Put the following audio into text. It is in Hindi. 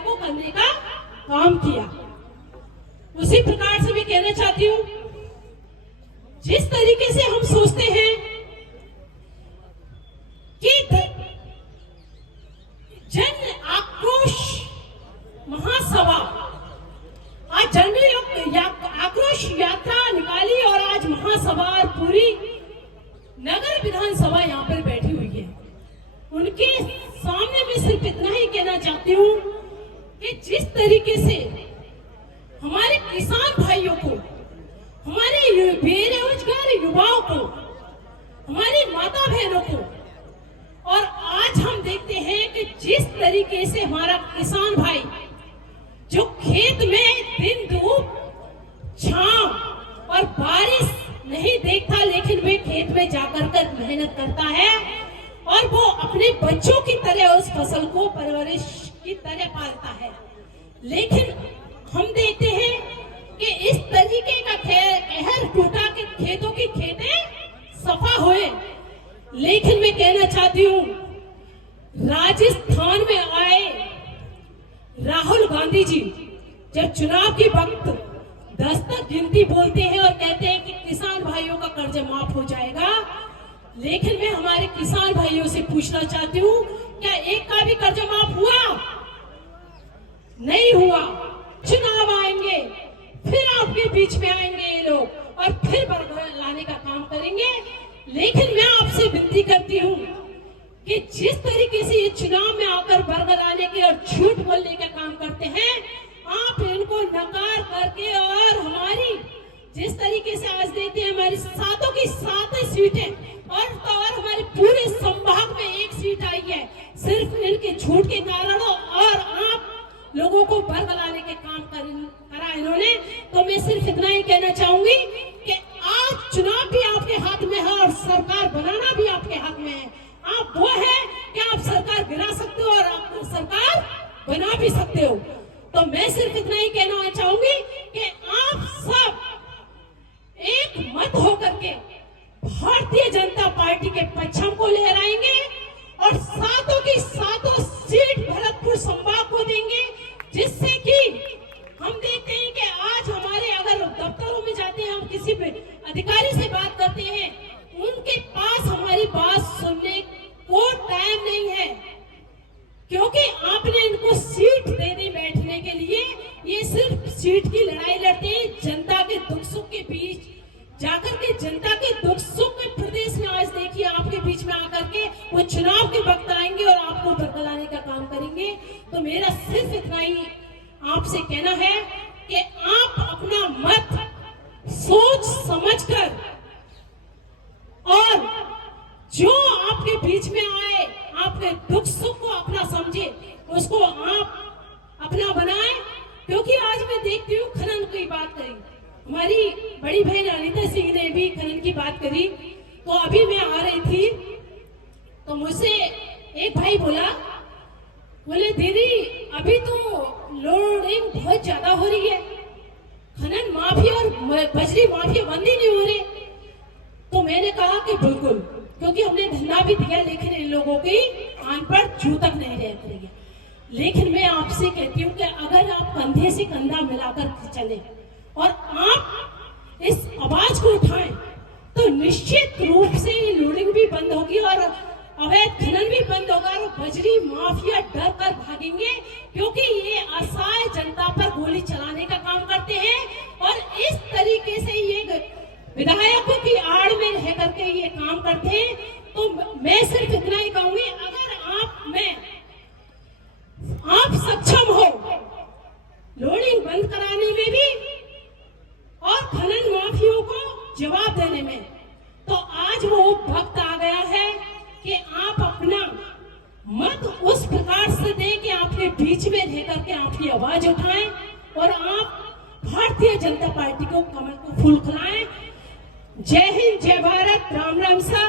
कार्यों को करने का काम किया। उसी प्रकार से मैं कहना चाहती हूँ, जिस तरीके से हम सोचते हैं कि जन आक्रोश महासभा, आज जन आक्रोश यात्रा निकाली और आज महासभा और पूरी नगर विधानसभा यहाँ पर बैठी हुई है। उनके सामने मैं सिर्फ इतना ही कहना चाहती हूँ कि जिस तरीके से हमारे किसान भाइयों को, हमारे बेरोजगार युवाओं को, हमारी माता बहनों को, और आज हम देखते हैं कि जिस तरीके से हमारा किसान भाई जो खेत में दिन धूप छांव और बारिश नहीं देखता, लेकिन वे खेत में जाकर कर मेहनत करता है और वो अपने बच्चों की तरह उस फसल को परवरिश की तरह पालता है। लेकिन हम देखते हैं कि इस तरीके का कहर टूटा कि खेतों की खेतें सफा हुए। लेकिन मैं कहना चाहती हूँ, राजस्थान में आए राहुल गांधी जी जब चुनाव के वक्त 10 तक गिनती बोलते हैं और कहते हैं कि किसान भाइयों का कर्ज माफ हो जाएगा, लेकिन मैं हमारे किसान भाइयों से पूछना चाहती हूँ, क्या एक का भी कर्ज माफ हुआ? नहीं हुआ। चुनाव आएंगे, फिर आपके बीच में आएंगे ये लोग और फिर बरकरार लाने का काम करेंगे। लेकिन मैं आपसे विनती करती हूँ कि जिस तरीके से ये चुनाव में आकर बरकरार लाने के और झूठ बोलने का काम करते हैं, आप इनको नकार करके, और हमारी जिस तरीके से आज देखते हैं हमारी सातों की 7 सीटें और हमारे पूरे संभाग में 1 सीट आई है सिर्फ इनके झूठ के कारण, और आप लोगों को बरकरार लाने के काम करा इन्होंने। तो मैं सिर्फ इतना ही कहना चाहूंगी कि आज चुनाव भी आपके हाथ में है और सरकार बनाना भी आपके हाथ में है। आप वो है कि आप सरकार गिरा सकते हो और आप सरकार बना भी सकते हो। तो मैं सिर्फ इतना ही कहना चाहूंगी कि आप सब एक मत होकर के भारतीय जनता पार्टी के परचम को लहराएंगे और सातों की सातों सीट भरतपुर संभाग को देंगे, जिससे कि हम देखते हैं कि आज हमारे अगर दफ्तरों में जाते हैं, हम किसी भी अधिकारी से बात करते हैं, उनके पास हमारी बात सुनने को टाइम नहीं है, क्योंकि आपने इनको सीट देने बैठने के लिए ये सिर्फ सीट की लड़ाई लड़ते हैं। जनता के दुख सुख के बीच जाकर के, जनता के दुख सुख के प्रदेश में आज देखिए आपके बीच में आकर के वो चुनाव के वक्त आएंगे और आपको बरकराने का काम करेंगे। तो मेरा सिर्फ इतना ही आपसे कहना है कि आप अपना मत सोच समझकर, और जो आपके बीच में आए, आपके दुख सुख को अपना समझे, उसको आप अपना बनाएं। क्योंकि आज मैं देखती हूँ खनन की बात करी, हमारी बड़ी बहन अनिता सिंह ने भी खनन की बात करी। तो अभी मैं आ रही थी तो मुझसे एक भाई बोले दीदी अभी तो लोडिंग बहुत ज्यादा हो रही है, खनन माफिया और बजरी माफिया बंद ही नहीं हो रहे। तो मैंने कहा कि बिल्कुल, क्योंकि हमने धंधा भी दिया, लेकिन इन लोगों की आन पर जू तक नहीं रह रही है। लेकिन मैं आपसे कहती हूँ कि अगर आप कंधे से कंधा मिलाकर चले और आप इस आवाज को उठाएं, तो निश्चित रूप से ये लोडिंग भी बंद होगी और अवैध खनन भी बंद होगा और बजरी माफिया डर कर भागेंगे, क्योंकि ये असहाय जनता पर गोली चलाने का काम करते हैं और इस तरीके से ये विधायकों की आड़ में रह करके ये काम करते हैं। तो मैं सिर्फ इतना ही कहूंगी, अगर आप सक्षम हो लोडिंग बंद कराने में भी और खनन माफियों को जवाब देने में, तो आज वो वक्त आ गया है कि आप अपना मत उस प्रकार से दें कि आपके बीच में रह करके आपकी आवाज उठाएं और आप भारतीय जनता पार्टी को कमल को फूल खिलाएं। जय हिंद, जय भारत, राम राम सा।